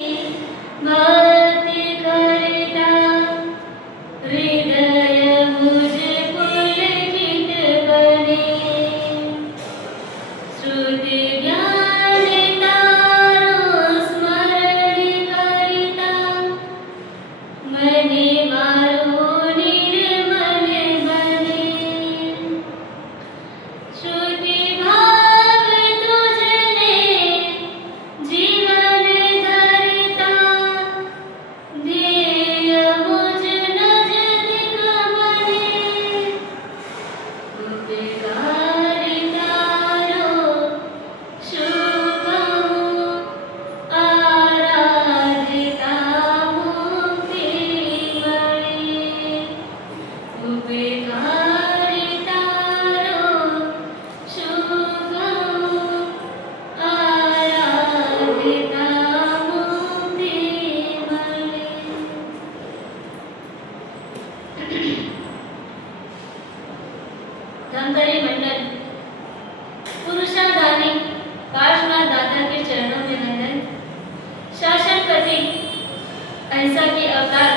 भक्ति करता हृदय मुझ पुलकित बने। श्रुति ज्ञान तारो स्मरण करता मने मारो निर्मल बने। श्रुति भाव तुझने जीवन धरता ध्येय मुझ नजदीक बने। उपकार तारो शुभ आराधिता मुक्ति मणि। उपकार तारो शुभ आराधिता मुक्ति मणि। धमतरी मंडल पुरुषाधानी काशनाथ दाता के चरणों में वंदन। शासनपति अहिंसा के अवतार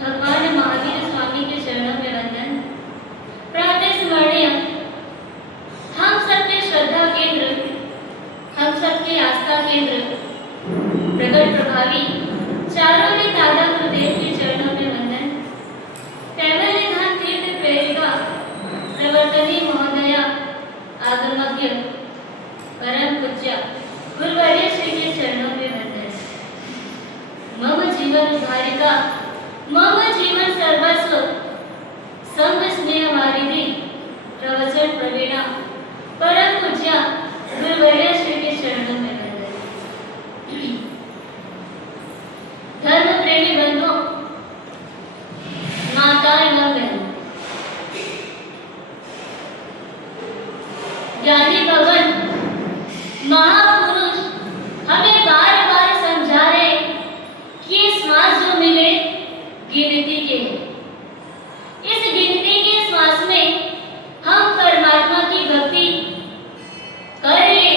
भगवान महावीर स्वामी के चरणों में वंदन। प्रातः स्मरणीय हम सबके श्रद्धा केंद्र, हम सबके आस्था केंद्र, प्रगट प्रभावी चारों दादा गुरुदेव के चरणों में वंदन। कैवल्य धाम तीर्थ प्रेरिका प्रवर्तनी महोदया आगमज्ञ परम पूज्य गुरुवर्य श्री के चरणों में वंदन। मम जीवन उद्धारिका मम जीवन सर्वस्व संग स्नेह वारिधि प्रवचन प्रवीणा परम पूज्य गुरुवर्य श्री के चरणों में वंदन। धर्म प्रेमी बंधुओं, माता एवं बहन, ज्ञानी भगवान महापुरुष हमें बार बार समझा रहे कि ये श्वास जो मिले गिनती के हैं। इस गिनती के श्वास में हम परमात्मा की भक्ति कर ले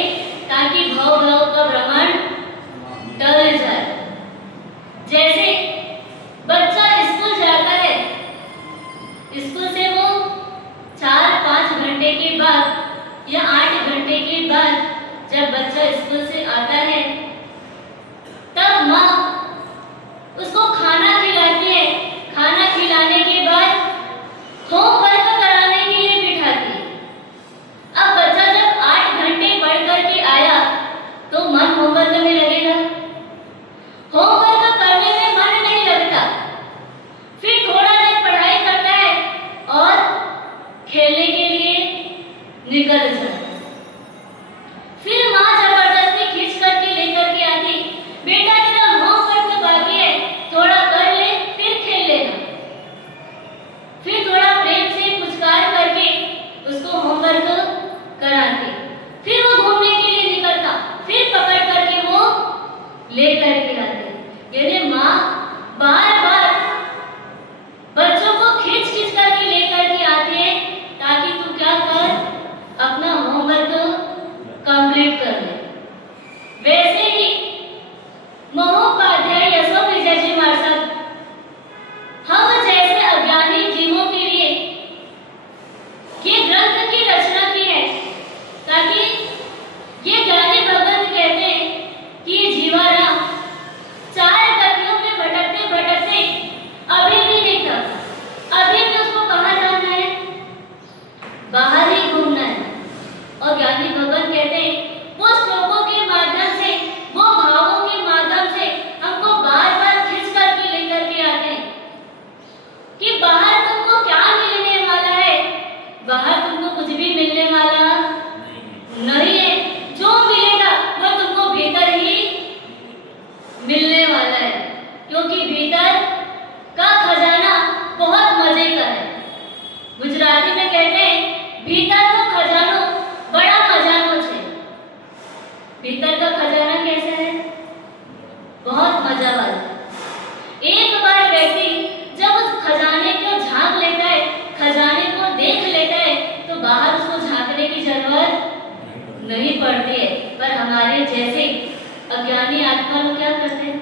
आत्मा लोग क्या करते हैं?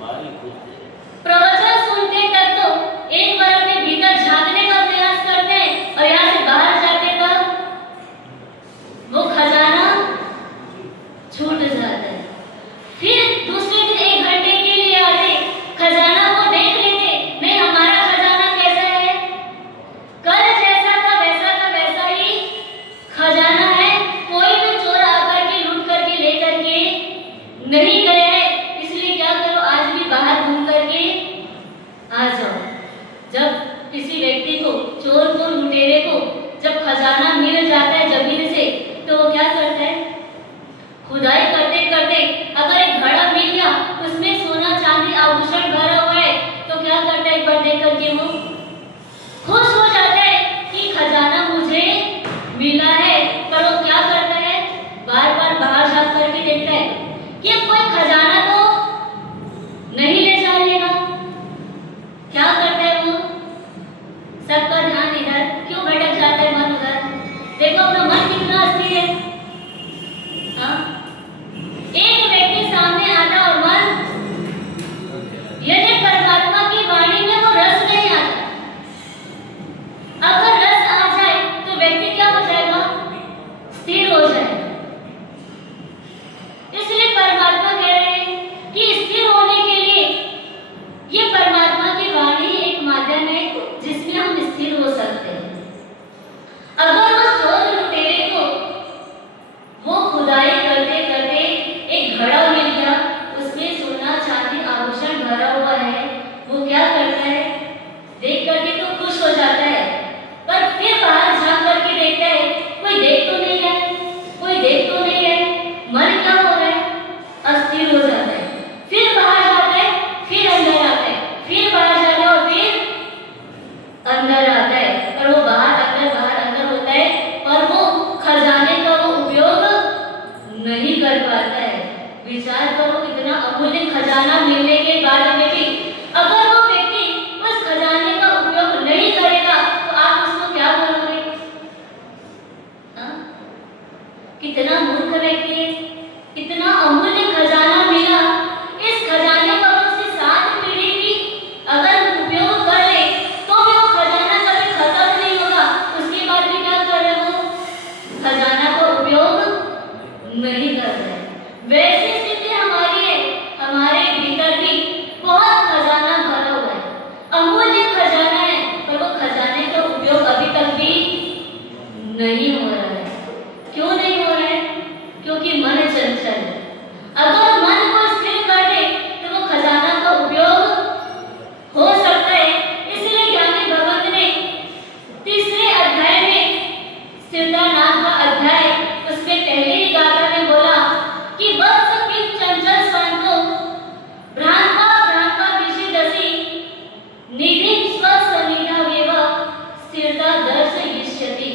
बाहर ही घुसते हैं। प्रवचन सुनते तक तो एक बार अपने भीतर झांकने का प्रयास करते हैं और यहाँ से बाहर जाते तक वो खजाना छूट जाता है। फिर दूसरे दिन 1 घंटे के लिए आते, खजाना को देख लेते, नहीं हमारा खजाना कैसा है? कल जैसा था वैसा का वैसा ही खजाना है। कोई भी चोर आकर के लूट करके ले करके नहीं गया है, इसलिए क्या करो आज भी बाहर घूम करके आ जाओ। जब किसी व्यक्ति को, चोर को, लुटेरे को जब खजाना मिल जाता है जमीन से, तो वो क्या करता है? खुदाई करते करते अगर एक घड़ा मिल गया, उसमें सोना चांदी आभूषण भरा हुआ है, तो क्या करता है? एक बार देख करके वो खुश हो जाता है कि खजाना मुझे मिला है। पर वो क्या करता है? बार बार बाहर झांक करके देखता है कि कोई खजाना तो नहीं ले जाएगा। क्या करता है वो? सबका ध्यान इधर क्यों भटक जाता है, मन उधर। देखो अपना मन कितना अस्थिर है। हाँ, एक व्यक्ति सामने आता और मन, यदि परमात्मा की वाणी में वो रस नहीं आता, अगर रस आ जाए तो व्यक्ति क्या हो जाएगा? स्थिर हो जाएगा। इसलिए परमात्मा कह रहे हैं कि स्थिर होने के लिए ये परमात्मा की वाणी एक माध्यम है जिसमें हम स्थिर हो सकते हैं। अगर उस चोर लुटेरे को वो खुदाई करते करते एक घड़ा मिल गया, उसमें सोना चांदी आभूषण भरा हुआ है, वो क्या करता है? देख करके तो खुश हो जाता है, पर फिर बाहर झांक करके देखता है कोई देख तो नहीं है, कोई देख तो नहीं है। मन क्या हो रहा है? अस्थिर हो जाता है। फिर बाहर जाता है, फिर अंदर आता है, फिर बाहर जाता है और फिर अंदर आता है। पर वो बाहर अंदर होता है, पर वो खजाने का वो उपयोग नहीं कर पाता है। विचार करो, इतना अमूल्य खजाना मिलने के बाद में भी अगर वो व्यक्ति उस खजाने का उपयोग नहीं करेगा, तो आप उसको क्या बोलोगे? हाँ? कितना मूर्ख व्यक्ति है। इतना अमूल्य खजाना मिला, इस खजाने का उसकी 7 पीढ़ी भी अगर उपयोग कर ले तो भी वो खजाना कभी खत्म नहीं होगा। उसके बाद भी क्या कर रहे हो? खजाना का उपयोग नहीं कर रहे। वैसी स्थिति हमारी है। हमारे भीतर भी बहुत खजाना भरा हुआ है, अमूल्य खजाना है, पर वो खजाने का उपयोग अभी तक भी नहीं हो रहा है। क्यों नहीं हो रहा है? क्योंकि मन चंचल है। अगर मन को स्थिर कर दे तो वो खजाना का उपयोग हो सकता है। इसलिए ज्ञानी भगवत ने 3रे अध्याय में, स्थिरता नाम का अध्याय, उसमें पहले ही गाथा में बोला कि वत्स किंच चंचल स्वांतो भ्रांता विषिदसि निधिं स्वसनिधावेव स्थिरता दर्शयिष्यति।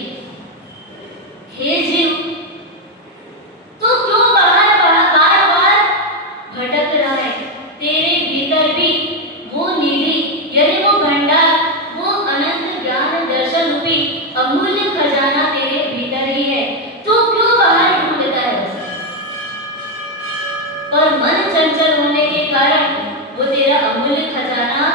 हे जीव, तू क्यों बार बार भटक रहा है? तेरे भीतर भी वो निधि, यानी वो भंडार, वो अनंत ज्ञान दर्शन रूपी अमूल्य खजाना तेरे भीतर ही है। तू क्यों बाहर ढूंढता है उसे? पर मन चंचल होने के कारण वो तेरा अमूल्य खजाना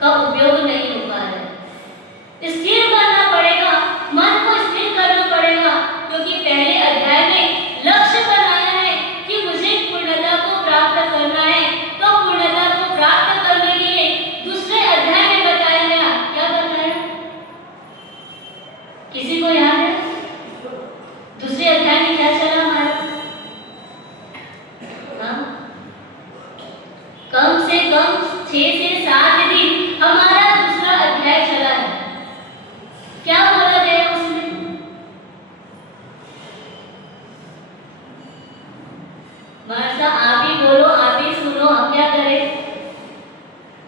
का उपयोग नहीं हो पा रहा है। स्थिर करना पड़ेगा, मन को स्थिर करना पड़ेगा, क्योंकि पहले अध्याय में लक्ष्य बनाया है कि मुझे पूर्णता को प्राप्त करना है। तो पूर्णता को प्राप्त करने के लिए दूसरे अध्याय में बताया गया, क्या बताया? किसी को याद है? दूसरे अध्याय में क्या चला हमारा? हाँ? कम से कम 6 से 7 दिन हमारा दूसरा अध्याय चला है। क्या बोला गया उसमें? वर्षा आप ही बोलो, आप ही सुनो, हम क्या करें?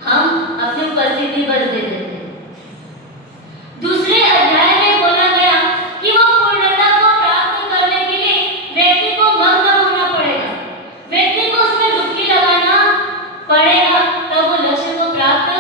हम अपनी उपस्थिति बस दे देते। दूसरे अध्याय में बोला गया कि वो पूर्णता को प्राप्त करने के लिए व्यक्ति को मग्न होना पड़ेगा, व्यक्ति को उसमें डुबकी लगाना पड़ेगा, तब वो लक्ष्य को प्राप्त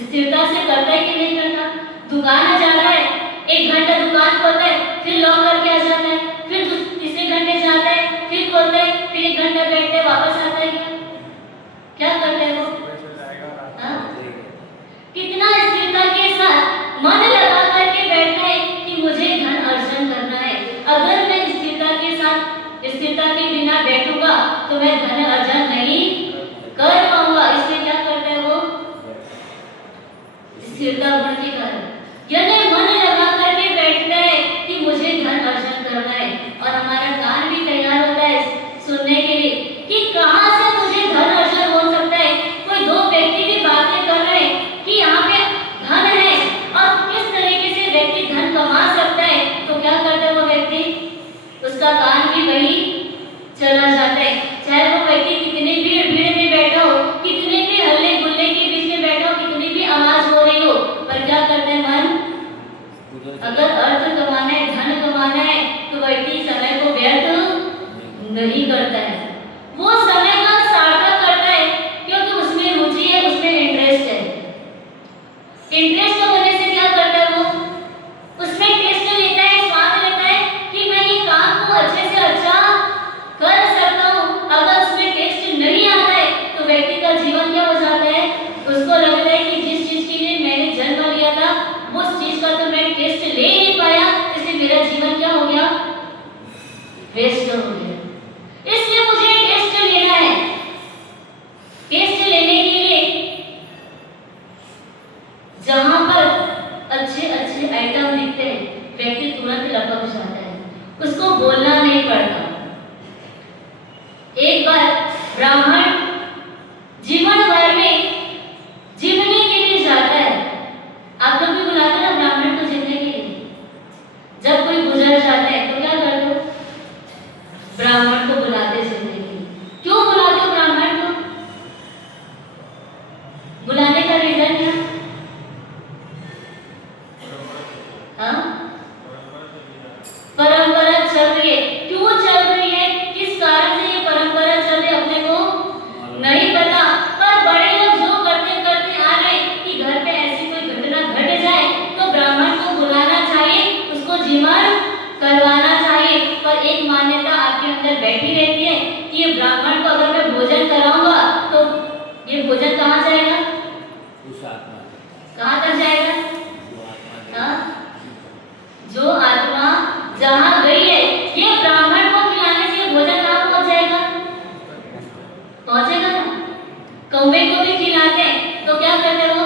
स्थिरता से करता है कि नहीं करता? दुकान जा रहा है, 1 घंटा दुकान खोलता है, फिर लॉक करके आ जाता है, फिर तीसरे घंटे जाता है, फिर खोलता है, फिर 1 घंटा बैठते है, वापस आता है। क्या करता है वो? हाँ? कितना स्थिरता के साथ मन लगा करके बैठता है कि मुझे धन अर्जन करना है। अगर मैं स्थिरता के बिना बैठूंगा तो मैं धन अर्जन नहीं कर पाऊंगा। इसलिए क्या करता है वो? स्थिरता गुण के कारण यानी मन लगा करके बैठता है कि मुझे धन अर्जन करना है, और हमारा कान भी तैयार होता है सुनने के लिए कि कहां से मुझे धन अर्जन हो सकता है। कोई दो व्यक्ति भी बातें कर रहे हैं कि यहाँ पे धन है और किस तरीके से व्यक्ति धन कमा सकता है, तो क्या करता है वो व्यक्ति? उसका कान भी वही चला जाता है। चाहे वो व्यक्ति कितनी भीड़ में बैठा हो, कितने भी हल्ले गुल्ले के बीच में बैठा हो, कितनी भी आवाज हो रही हो, पर क्या करते हैं मन? अगर अर्थ कमाना है, धन कमाना है, तो व्यक्ति समय को व्यर्थ नहीं करता है। वो समय का सार्थक करता है क्योंकि उसमें रुचि है, उसमें इंटरेस्ट है। इंटरेस्ट होने से क्या करता है वो? उसमें टेस्ट लेता है, स्वाद लेता है कि मैं ये काम को अच्छे से अच्छा कर सकता हूँ। अगर उसमें टेस्ट नहीं आता है तो व्यक्ति का जीवन क्या हो जाता है? उसको लगता है कि जिस चीज के लिए मैंने जन्म लिया था उस चीज का तो मैं टेस्ट ले नहीं पाया, इसलिए मेरा जीवन क्या हो गया? वेस्ट हो गया। इसलिए मुझे टेस्ट लेना है। टेस्ट लेने के लिए जहां पर अच्छे अच्छे आइटम दिखते हैं व्यक्ति तुरंत लपक जाता है, उसको बोलना नहीं पड़ता। एक बार ब्राह्मण जीवन भर में जीवने के लिए जाता है। आप लोग भी बुलाते हैं ना ब्राह्मण को जीवने के लिए। जब कोई गुजर जाता है तो क्या करते हो? ब्राह्मण को बुलाते जीवने के लिए। क्यों बुलाते हो ब्राह्मण को? बुलाने का रीजन क्या? हाँ? परंपरा चल रही है। क्यों चल रही है? किस कारण से ये परंपरा चल रही है अपने को नहीं पता, पर बड़े लोग जो करते करते आ रहे कि घर पे ऐसी कोई घटना घट जाए तो ब्राह्मण को बुलाना चाहिए, उसको जीवन करवाना चाहिए। पर एक मान्यता आपके अंदर बैठी रहती है कि ये ब्राह्मण को अगर मैं भोजन कराऊंगा तो ये भोजन कहाँ जाएगा? उस आत्मा कहाँ तक जाएगा? जो आत्मा हाँ? जो आत्मा जहाँ गई है, ये ब्राह्मण को खिलाने से भोजन कहाँ पहुँच जाएगा? पहुँचेगा ना? कौवे को भी खिलाते हैं तो क्या करते हो?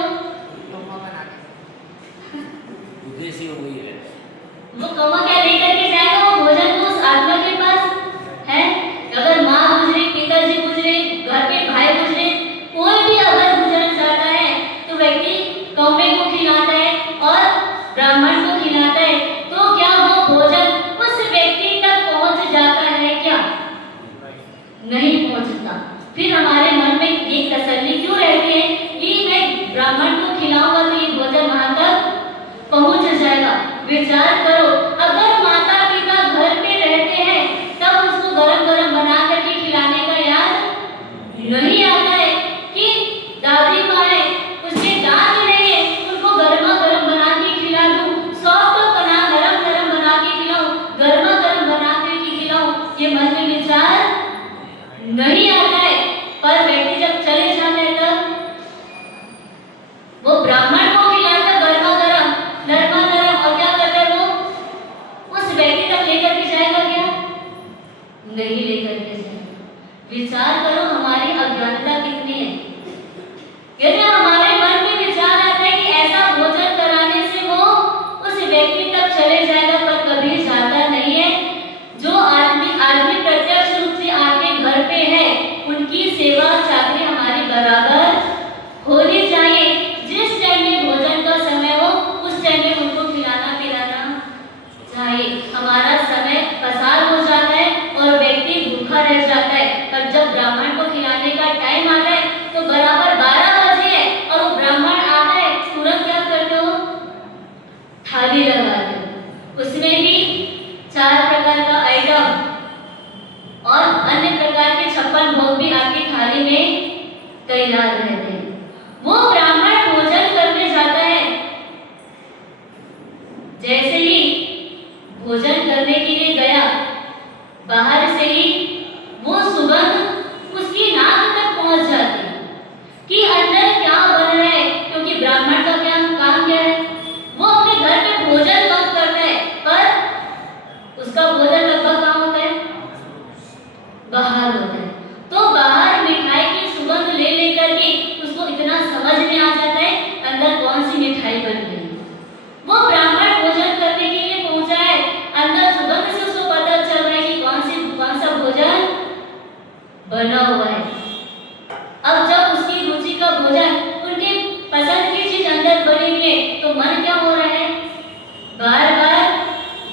उद्देश्य वही है। वो कौवा क्या लेकर के जाएगा? वो भोजन को उस आत्मा के पास है। अगर माँ गुजरे, पिताजी गुजरे, घर पे भाई गुजरे, कोई भी अगर गुजर जाता है तो व्यक्ति कौवे को खिलाता है और ब्राह्मण को खिलाता है, तो क्या वो भोजन उस मिठाई बन गई। वो ब्राह्मण भोजन करने के लिए पहुंचा है, अंदर सुगंध से उसको पता चल रहा है कि कौन सा भोजन बना हुआ है। अब जब उसकी रुचि का भोजन, उनके पसंद की चीज अंदर बनी हुई है, तो मन क्या हो रहा है, बार बार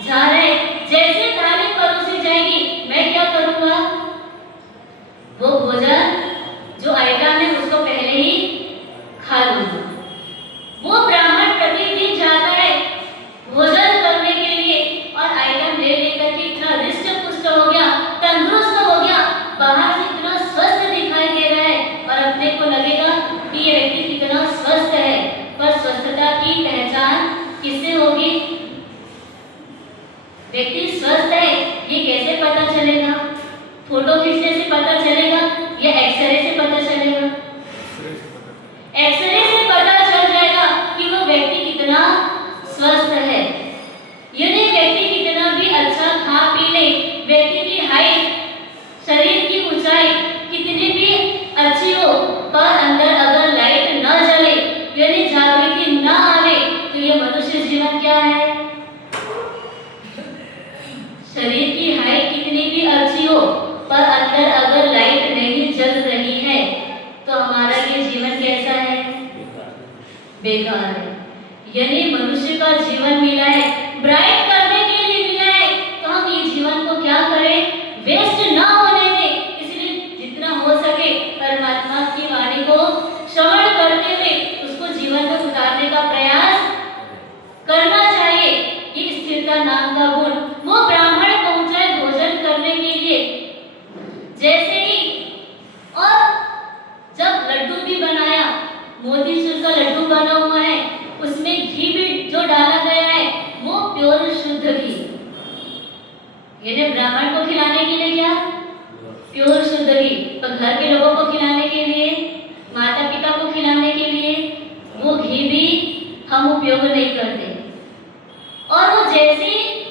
जा रहा है। जैसे थाली परोसी जाएगी, मैं क्या करूंगा, वो भोजन जो आइटम है उसको पहले ही खा लूंगा। वो ब्राह्मण प्रतिदिन जाता है भोजन करने के लिए और आइटम ले लेकर के इतना हृष्ट पुष्ट हो गया, तंदुरुस्त हो गया, बाहर से इतना स्वस्थ दिखाई दे रहा है और अपने को लगेगा कि ये व्यक्ति कितना स्वस्थ है। पर स्वस्थता की पहचान किससे होगी? व्यक्ति स्वस्थ है ये कैसे पता चलेगा? फोटो खींचने से पता चलेगा या एक्सरे से पता चलेगा? एक्सरे से पता चल जाएगा कि वो व्यक्ति कितना स्वस्थ है। यदि व्यक्ति कितना भी अच्छा खा पी ले, व्यक्ति की हाइट, शरीर की ऊंचाई कितनी भी अच्छी हो, पर अंदर अगर लाइट न जले, यदि जागृति न आवे, तो ये मनुष्य जीवन क्या है? शरीर की हाइट कितनी भी अच्छी हो, पर अंदर अगर लाइट नहीं जल रही है, तो हमारा ये जीवन कैसा है? बेकार है। यदि मनुष्य का जीवन मिला है, ब्राइट करने के लिए मिला है, तो हम ये जीवन को क्या करें? वेस्ट ना होने दें। इसलिए जितना हो सके परमात्मा की वाणी को श्रवण करते हुए उसको जीवन में उतारने का प्रयास करना चाहिए। ये स्थिरता नाम का गुण। वो ब्राह्मण पहुंचा है भोजन करने के लिए, जैसे ही, और जब लड्डू भी बनाया, मोतीचूर का लड्डू बना हुआ है, उसमें घी भी जो डाला गया है वो प्योर शुद्ध घी। ये ब्राह्मण को खिलाने के लिए क्या? प्योर शुद्ध घी। पर घर के लोगों को खिलाने के लिए, माता पिता को खिलाने के लिए वो घी भी हम उपयोग नहीं करते। और वो जैसे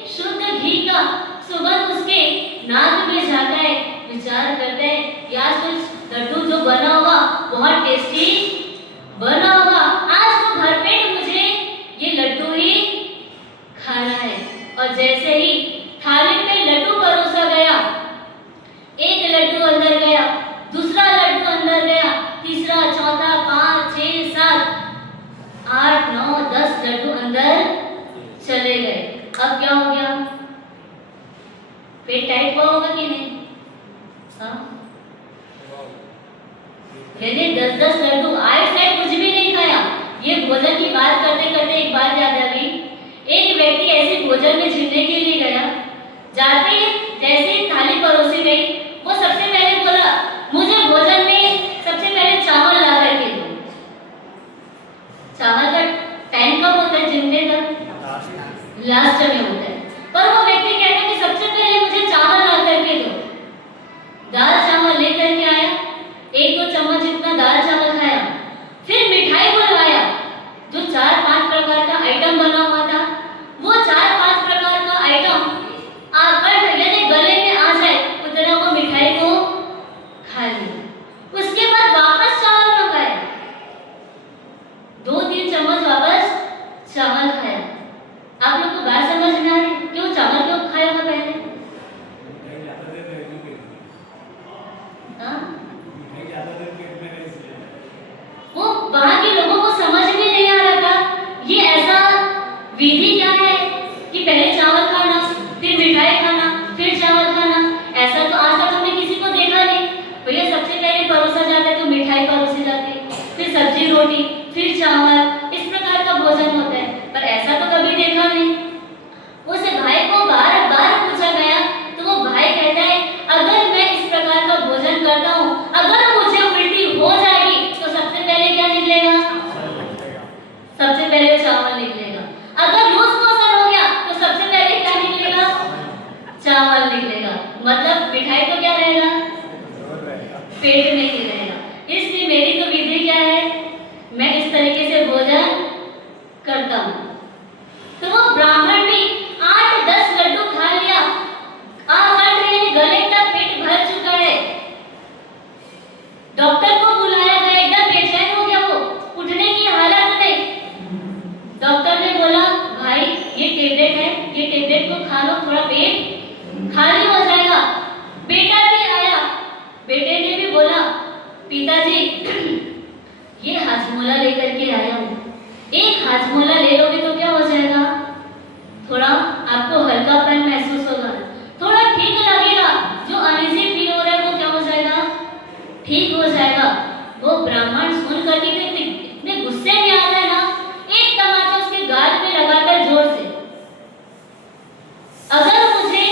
शुद्ध घी का सुगंध उसके नाक में जाता है, विचार करते हैं यार कुछ लड्डू जो बना होगा बहुत टेस्टी बना होगा, आज तो भरपेट मुझे ये लड्डू ही खाना है। और जैसे ही थाली पे लड्डू परोसा गया, एक लड्डू अंदर गया, दूसरा लड्डू अंदर गया, तीसरा, चौथा, 5, 6, 7, 8, 9, 10 लड्डू अंदर चले गए। अब क्या हो गया? पेट टाइट हुआ होगा कि नहीं? मैंने 10-10 लड्डू आए साइड कुछ भी नहीं खाया। ये भोजन की बात करते करते एक बात याद आ गई। एक व्यक्ति ऐसे भोजन में झिलने के लिए गया, जाते ही जैसे थाली परोसी गई, वो सबसे पहले बोला मुझे भोजन में सबसे पहले चावल ला करके दो। चावल का टाइम कब होता है झिलने का? लास्ट में होता है। पर वो व्यक्ति कहता है कि सबसे पहले मुझे चावल ला करके दो। दाल चावल लेकर के आया, 1-2 चम्मच जितना दाल चावल खाया, फिर मिठाई बुलवाया, जो 4-5 प्रकार का आइटम बना हुआ था, वो 4-5 प्रकार का आइटम आकर यानी गले में आ जाए उतना वो मिठाई को खा लिया। उसके बाद वापस चावल मंगाया, 2-3 चम्मच वापस चावल खाया। आप लोग को बात समझ में आ रही? क्यों चावल क्यों खाया होगा पहले? वो वहां के लोगों को समझ में नहीं आ रहा था ये ऐसा विधि क्या है कि पहले चावल खाना, फिर मिठाई खाना, फिर चावल खाना। ऐसा तो आज तक हमने किसी को देखा नहीं। भैया सबसे पहले परोसा जाता है तो मिठाई परोसी जाती है, फिर सब्जी रोटी, फिर चावल, इस प्रकार का भोजन होता है। पर ऐसा तो कभी देखा नहीं। उस भाई को बार बार पूछा गया तो वो भाई कहता है अगर मैं इस प्रकार का भोजन करता हूँ, अगर मुझे उल्टी हो जाएगी तो सबसे पहले क्या निकलेगा? सबसे पहले चावल निकलेगा। अगर लूज मोशन हो गया तो सबसे पहले क्या निकलेगा? चावल निकलेगा। मतलब मिठाई तो क्या रहेगा? पेट में ही रहेगा। इसलिए मेरी तो विधि क्या है, मैं इस तरीके से भोजन करता हूँ। तो वो ब्राह्मण भी 8-10 लड्डू खा लिया, गले तक पेट भर चुका है। डॉक्टर को बुलाया गया, एकदम बेचैन हो गया, वो उठने की हालत नहीं। डॉक्टर ने बोला भाई ये टेबलेट है, ये टेबलेट को खा लो, थोड़ा पेट खाली हो जाएगा। बेटा भी आया, बेटे ने भी बोला पिताजी ये हाजमोला लेकर के आया हूँ, एक हाजमोला ले लोगे तो क्या हो जाएगा, थोड़ा आपको हल्कापन महसूस होगा, थोड़ा ठीक लगेगा, जो अनईजी फील हो रहा है वो क्या हो जाएगा, ठीक हो जाएगा। वो ब्राह्मण सुन करके इतने गुस्से में आता है ना, एक तमाचा उसके गाल में लगाता है जोर से। अगर मुझे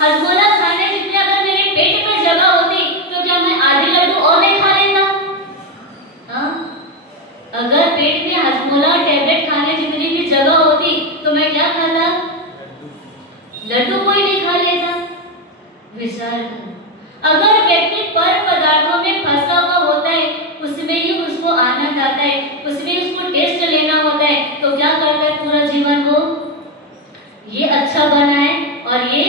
हजमोला खाने जितनी अगर मेरे पेट में जगह होती तो क्या मैं आधे लड्डू और नहीं खा लेता? हाँ, अगर पेट में हजमोला टेबलेट खाने जितनी भी जगह होती तो मैं क्या खाता? लड्डू कोई नहीं खा लेता। विचार करो, अगर व्यक्ति पर पदार्थों में फंसा हुआ होता है, उसमें ही उसको आनंद आता है, उसमें उसको टेस्ट लेना होता है, तो क्या करता है पूरा जीवन वो, ये अच्छा बना है और ये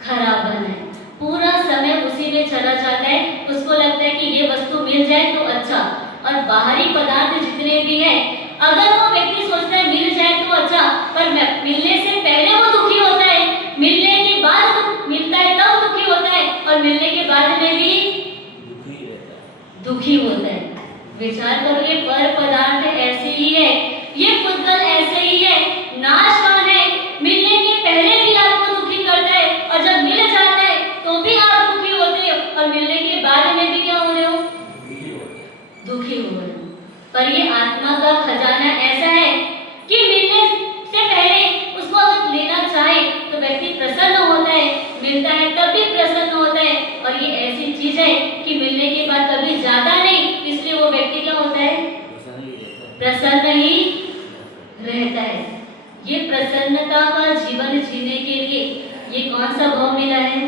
खराब बना है, पूरा समय उसी में चला जाता है। उसको लगता है कि ये वस्तु मिल जाए तो अच्छा, और बाहरी पदार्थ जितने भी हैं, अगर वो व्यक्ति सोचता है मिल जाए तो अच्छा, पर मिलने से पहले वो दुखी होता है, मिलने के बाद मिलता है तब दुखी होता है, और मिलने के बाद में भी दुखी होता है। विचार करो, ये पर पदार्थ ऐसे ही है, ये पुद्गल ऐसे ही है, नाशवान है, मिलने के पहले भी आपको दुखी करता है, और जब मिल जाता है तो भी आप दुखी होते हो, और मिलने के बाद में भी क्या हो रहे हो, दुखी हो रहे हो। पर ये आत्मा का खजाना ऐसा है कि मिलने से पहले उसको अगर लेना चाहे तो व्यक्ति प्रसन्न होता है, मिलता है तब भी प्रसन्न होता है, और ये ऐसी चीज है कि मिलने के बाद कभी ज्यादा नहीं, इसलिए वो व्यक्ति क्या होता है, प्रसन्न ही रहता है। ये प्रसन्नता का जीवन जीने के लिए ये कौन सा भाव मिला है,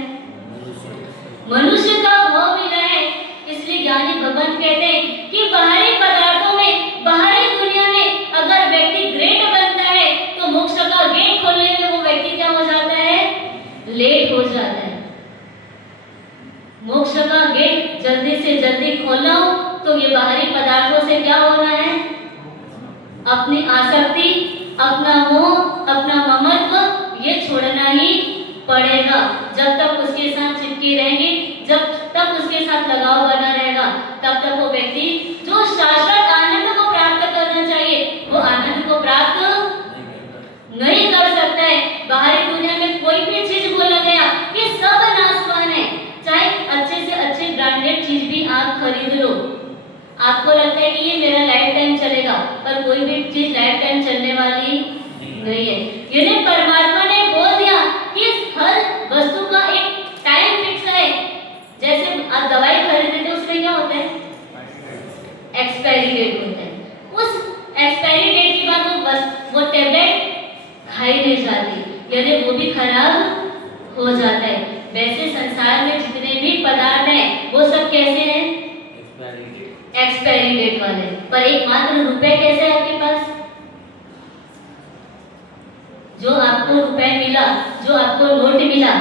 मनुष्य का भाव मिला है। इसलिए ज्ञानी भगवान कहते हैं कि बाहरी पदार्थों में, बाहरी दुनिया में अगर व्यक्ति ग्रेट बनता है तो मोक्ष का गेट खोलने में वो व्यक्ति क्या हो जाता है, लेट हो जाता है। मोक्ष का गेट जल्दी से जल्दी खोलना हो तो ये बाहरी पदार्थों से क्या होना है, अपनी आसक्ति, अपना मोह, अपना ममत्व ये छोड़ना ही पड़ेगा। जब तक उसके साथ चिपके रहेंगे, जब तक उसके साथ लगाव बना रहेगा, तब तक वो व्यक्ति जो शाश्वत आनंद को प्राप्त करना चाहिए वो आनंद को प्राप्त नहीं कर सकता है। बाहरी दुनिया में कोई भी चीज बोला गया ये सब नाशवान है, चाहे अच्छे से अच्छे ब्रांडेड चीज भी आप खरीद लो, आपको लगता है कि ये मेरा लाइफ टाइम चलेगा, पर कोई भी चीज लाइफ टाइम चलने वाली नहीं है। यानी परमात्मा ने बोल दिया कि हर वस्तु का एक टाइम फिक्स है। जैसे आप दवाई खरीदते थे उसमें क्या होता है, एक्सपायरी डेट होता है, उस एक्सपायरी डेट के बाद वो टेबलेट खाई नहीं जाती, यानी वो भी खराब हो जाता है। वैसे संसार में जितने भी पदार्थ हैं वो सब कैसे हैं, एक्सपायरी डेट वाले। पर एकमात्र रुपए कैसे है आपके पास, जो आपको रुपए मिला, जो आपको नोट मिला,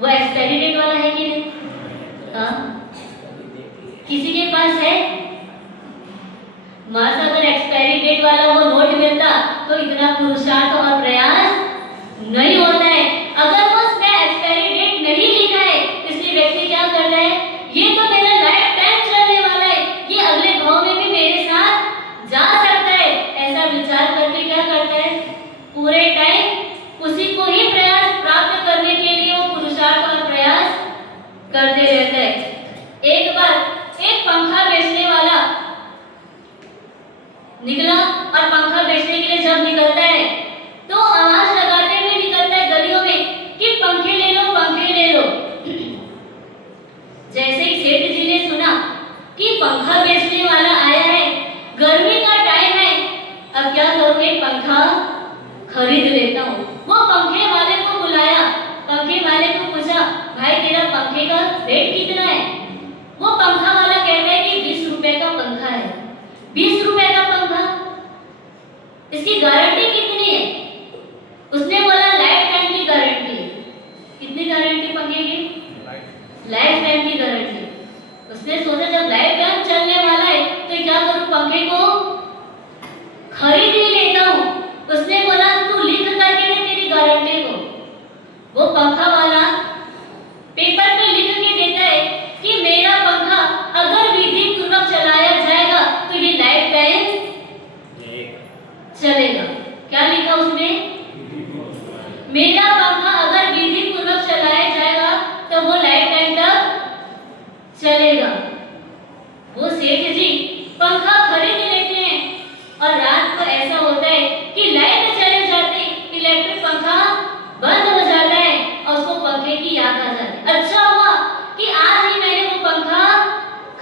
वो एक्सपायरी डेट वाला है कि नहीं? किसी के पास है? मास अगर एक्सपायरी डेट वाला वो नोट मिलता तो इतना पुरुषार्थ और प्रयास नहीं होता है। अगर वो उसमें एक्सपायरी डेट नहीं लिखा है, इसलिए व्यक्ति क्या करता है, ये तो मेरा लाइफ टाइम चलने वाला है, ये अगले भाव में भी मेरे साथ जा सकता है, ऐसा विचार करके क्या करता है, पूरे टाइम उसी को ही प्रयास प्राप्त करने के लिए वो पुरुषार्थ और प्रयास करते रहता है। एक बार एक पंखा बेचने वाला निकला, और पंखा बेचने के लिए जब निकलता है तो आवाज लगाते हुए निकलता है गलियों में कि पंखे ले लो, पंखे ले लो। जैसे ही सेठ जी ने सुना कि पंखा बेचने वाला आया है, गर्मी का टाइम है, अब क्या करोगे, पंखा खरीद लेता हूँ। वो पंखे वाले को बुलाया, पंखे वाले को पूछा भाई तेरा पंखे का रेट कितना है? वो पंखा वाला कहता है कि 20 रुपए का पंखा है। 20 रुपए का पंखा, इसकी गारंटी कितनी है? उसने बोला लाइफ टाइम की गारंटी है। कितनी गारंटी पंखे की? लाइफ टाइम की गारंटी। उसने सोचा जब लाइफ टाइम चलने वाला है तो क्या करूं, पंखे को खरीद ही लेता हूं। चलेगा। क्या लिखा उसमें? मेरा पंखा अगर विधि पूर्वक चलाया जाएगा तो वो लाइफ टाइम तक चलेगा। वो सेठ जी पंखा खरीद लेते हैं और रात को ऐसा होता है कि लाइट चले जाती, इलेक्ट्रिक पंखा बंद हो जाता है और उसको पंखे की याद आ जाती है। अच्छा हुआ कि आज ही मैंने वो पंखा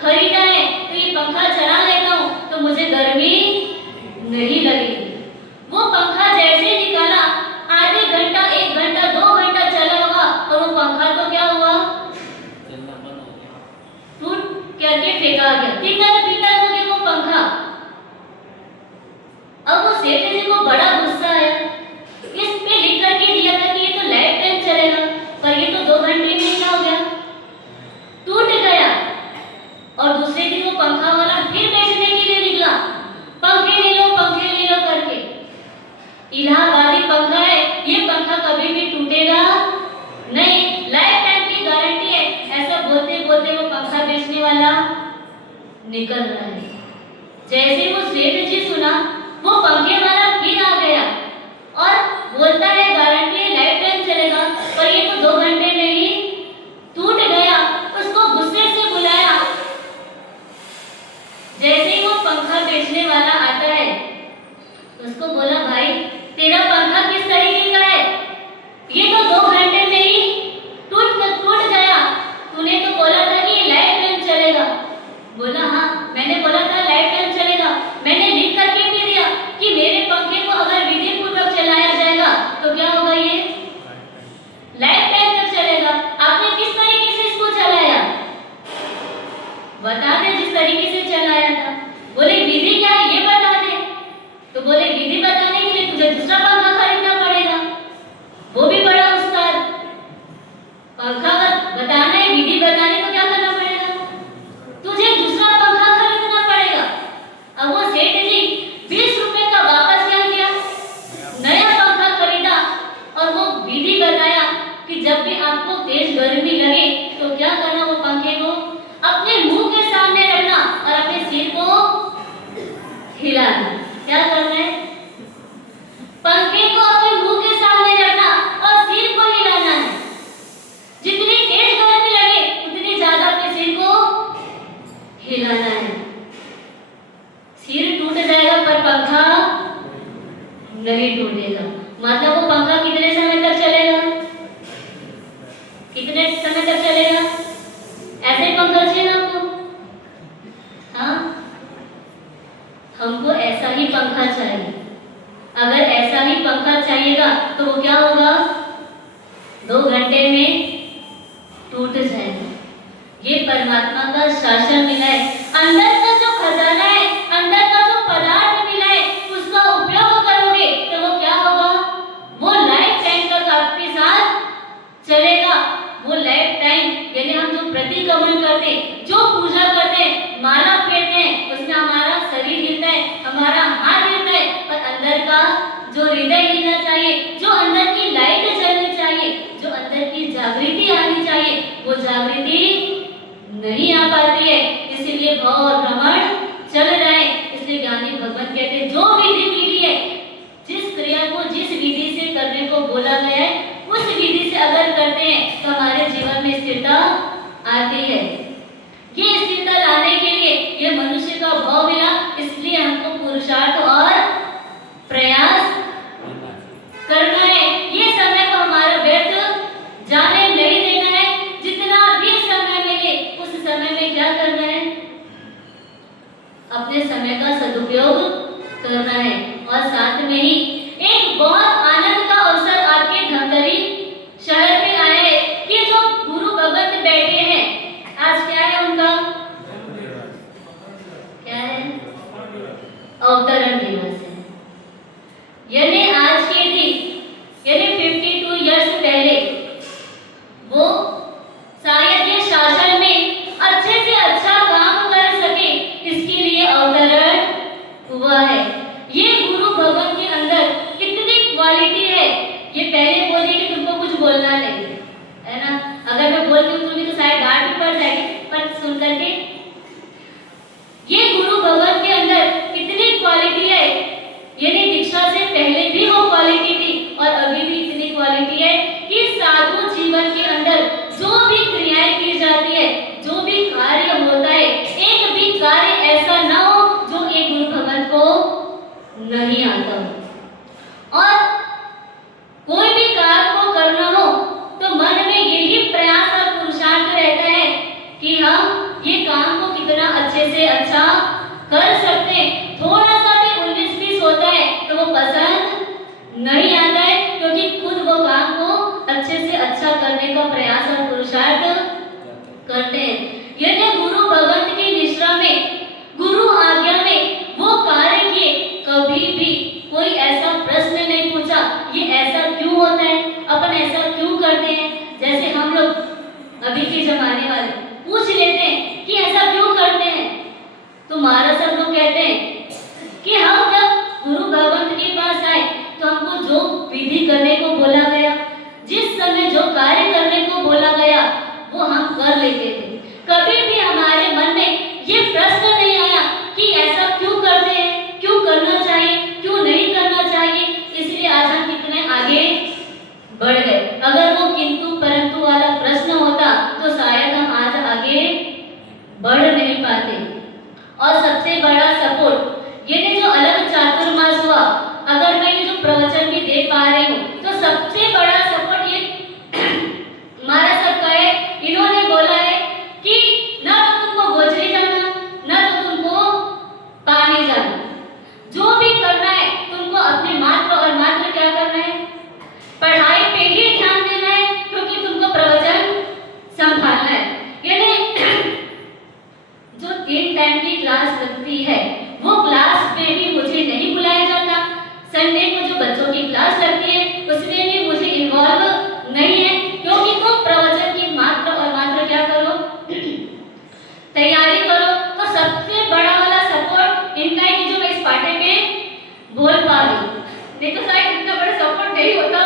खरीदा है, तो ये पंखा चला लेता हूँ तो मुझे गर्मी नहीं लगेगी। वो पंखा जैसे निकाला, आधे घंटा, 1 घंटा, 2 घंटा चला होगा और वो पंखा तो क्या हुआ? चलना बंद हो गया, टूट करके फेंका गया। तितर बितर हो गया वो पंखा। अब वो सेठ जी को बड़ा गुस्सा आया। इस पे लिख करके दिया था कि ये तो लाइफ टाइम चलेगा, पर ये तो 2 घंटे में ही क्या हो गया? टूट गया। और दूसरे दिन वो पंखा वाला फिर बेचने के लिए निकला, पंखे ले लो, पंखे ले लो करके। इलाहाबादी पंखा है, ये पंखा कभी भी टूटेगा नहीं, लाइफ टाइम की गारंटी है। ऐसा बोलते बोलते वो पंखा बेचने वाला निकल रहा है। जैसे वो सेठ जी सुना, वो पंखे वाला फिर आ गया और बोलता है गारंटी है, लाइफ टाइम चलेगा, पर ये तो 2 घंटे में ही टूट गया। उसको गुस्से से बुलाया। जैसे ही वो पंखा बेचने वाला आता है, उसको बोला, भाई तेरा पंखा किस तरीके का है? ये तो 2 घंटे में ही टूट गया। तूने तो बोला था कि लाइफ टाइम चलेगा। बोला, हाँ मैंने बोला था लाइफ टाइम चलेगा, मैंने लिख करके भी दिया कि मेरे पंखे को अगर विधि पूर्वक चलाया जाएगा तो क्या होगा? ये लाइफ टाइम तक चलेगा। आपने किस तरीके से इसको चलाया? बता दे जिस तरीके से चलाया था। बोले विधि क्या है ये बता दे। तो बोले विधि बताने के लिए तुझे दूसरा पंखा खरीदना पड़ेगा। वो भी बड़ा उस्ताद। पंखा बताना है, विधि बताने को क्या करना पड़ेगा? तुझे दूसरा पंखा खरीदना पड़ेगा। अब वो सेठ जी 20 रुपए का वापस क्या किया? नया पंखा खरीदा और वो विधि बताया कि जब भी आपको तेज गर्मी लगे तो क्या करना? वो पंखे को अपने मुंह के सामने रखना और अपने सिर को हिलाना। क्या करना है? पंखे को अपने मुंह के सामने रखना और सिर को हिलाना है। जितनी तेज गर्मी लगे उतनी ज्यादा अपने सिर को हिलाना है। सिर टूट जाएगा पर पंखा नहीं टूटेगा। मतलब वो पंखा कितने समय तक चलेगा? कितने समय तक चलेगा? ऐसे ही पंखा चाहिए ना आपको? हाँ, हमको ऐसा ही पंखा चाहिए। अगर ऐसा ही पंखा चाहिएगा तो वो क्या होगा? 2 घंटे में टूट जाएगा। ये परमात्मा का शासन मिला है। अंदर का जो खजाना है, अंदर का जो पदार्थ मिला है, उसका उपयोग करोगे तो वो क्या होगा? वो लाइफ टाइम तक आपके साथ चलेगा। वो लाइफ टाइम यानी हम जो प्रतिक्रमण करते हैं, जो पूजा करते हैं, माला फेरते हैं, उसमें हमारा शरीर हिलता है, हमारा हाथ हिलता है, और अंदर का जो हृदय हिलना चाहिए, जो अंदर की लाइट जलनी चाहिए, जो अंदर की जागृति आनी चाहिए, वो जागृति नहीं आ पाती है। इसीलिए भाव और भ्रमण चल रहा है। इसलिए ज्ञानी भगवान कहते हैं जो विधि मिली है, जिस क्रिया को जिस विधि से करने को बोला गया है, उस विधि से अगर करते हैं तो हमारे जीवन में स्थिरता आती है। ये स्थिरता लाने के लिए ये मनुष्य का भाव मिला, इसलिए हमको पुरुषार्थ और प्रयास करना है। ये समय को हमारा व्यर्थ जाने नहीं देना है। जितना भी समय मिले उस समय में क्या करना है? अपने समय का सदुपयोग करना है। और साथ में ही एक बहुत आनंद का अवसर आपके धमतरी शहर में आया है कि जो गुरु भगत बैठे हैं, आज क्या है उनका? क्या है? अवतरण दिवस है। यानी आज के दिन, यानी 52 इयर्स पहले वो शायद ये शासन में अच्छे से अच्छा काम कर सके, इसके लिए अवतरण हुआ है। ये गुरु भगवान के अंदर कितनी क्वालिटी है। ये पहले बोले कि तुमको कुछ बोलना नहीं है ना। अगर मैं बोलती हूँ तुम्हें तो शायद डांट भी पड़ जाएगी, पर सुन करके ये गुरु भगवान के अंदर कितनी क्वालिटी है। यानी दीक्षा देता हूँ। और कोई भी काम को करना हो तो मन में यही प्रयास और पुरुषार्थ रहता है कि हम ये काम को कितना अच्छे से अच्छा कर सकते हैं। थोड़ा सा भी 19-20 होता है तो वो पसंद नहीं आता है, क्योंकि खुद वो काम को अच्छे से अच्छा करने का प्रयास और पुरुषार्थ करते हैं। यदि गुरु भगवंत की निष्ठा में, गुरु आज्ञा में वो कार्य किए, कभी भी कोई ऐसा प्रश्न नहीं पूछा ये ऐसा क्यों होता है, अपन ऐसा क्यों करते हैं। जैसे हम लोग अभी के जमाने वाले पूछ लेते हैं कि ऐसा क्यों करते हैं, तो महाराज सब लोग कहते हैं कि हम जब गुरु भगवंत के पास आए तो हमको जो विधि करने को बोला गया, जिस समय जो कार्य करने को बोला गया वो हम कर लेते थे। कभी भी हमारे मन में ये प्रश्न नहीं आया कि ऐसा क्यों करते हैं, क्यों करना चाहिए, क्यों नहीं करना चाहिए। इसलिए आज हम कितने आगे बढ़ गए। अगर वो किंतु परंतु वाला प्रश्न होता तो शायद हम आज आगे बढ़ नहीं पाते। और सबसे बड़ा सपोर्ट ये जो अलग चातुर्मास हुआ, अगर मैं ये जो प्रवचन भी दे पा रही हूँ तो सबसे बड़ा सपोर्ट ये महाराज सबका है। इन्होंने बोला है कि ना तो तुमको गोचरी जाना, ना तो तुमको पानी जाना, जो भी करना है तुमको अपने मात्र और मात्र क्या करना है, पढ़ाई पे ही ध्यान देना है, क्योंकि तुमको प्रवचन संभालना है। यानी जो 3 टाइम की क्लास लगती है वो क्लास में भी मुझे नहीं बुलाया जाता। संडे को जो बच्चों की क्लास लगती है उसमें भी मुझे इन्वॉल्व नहीं है, क्योंकि तुम प्रवचन की मात्र और मात्र क्या करो, तैयारी करो। तो सबसे बड़ा वाला सपोर्ट इनका है कि जो मैं इस पार्टी में बोल पा रही हूँ, नहीं तो शायद इतना बड़ा सपोर्ट नहीं होता।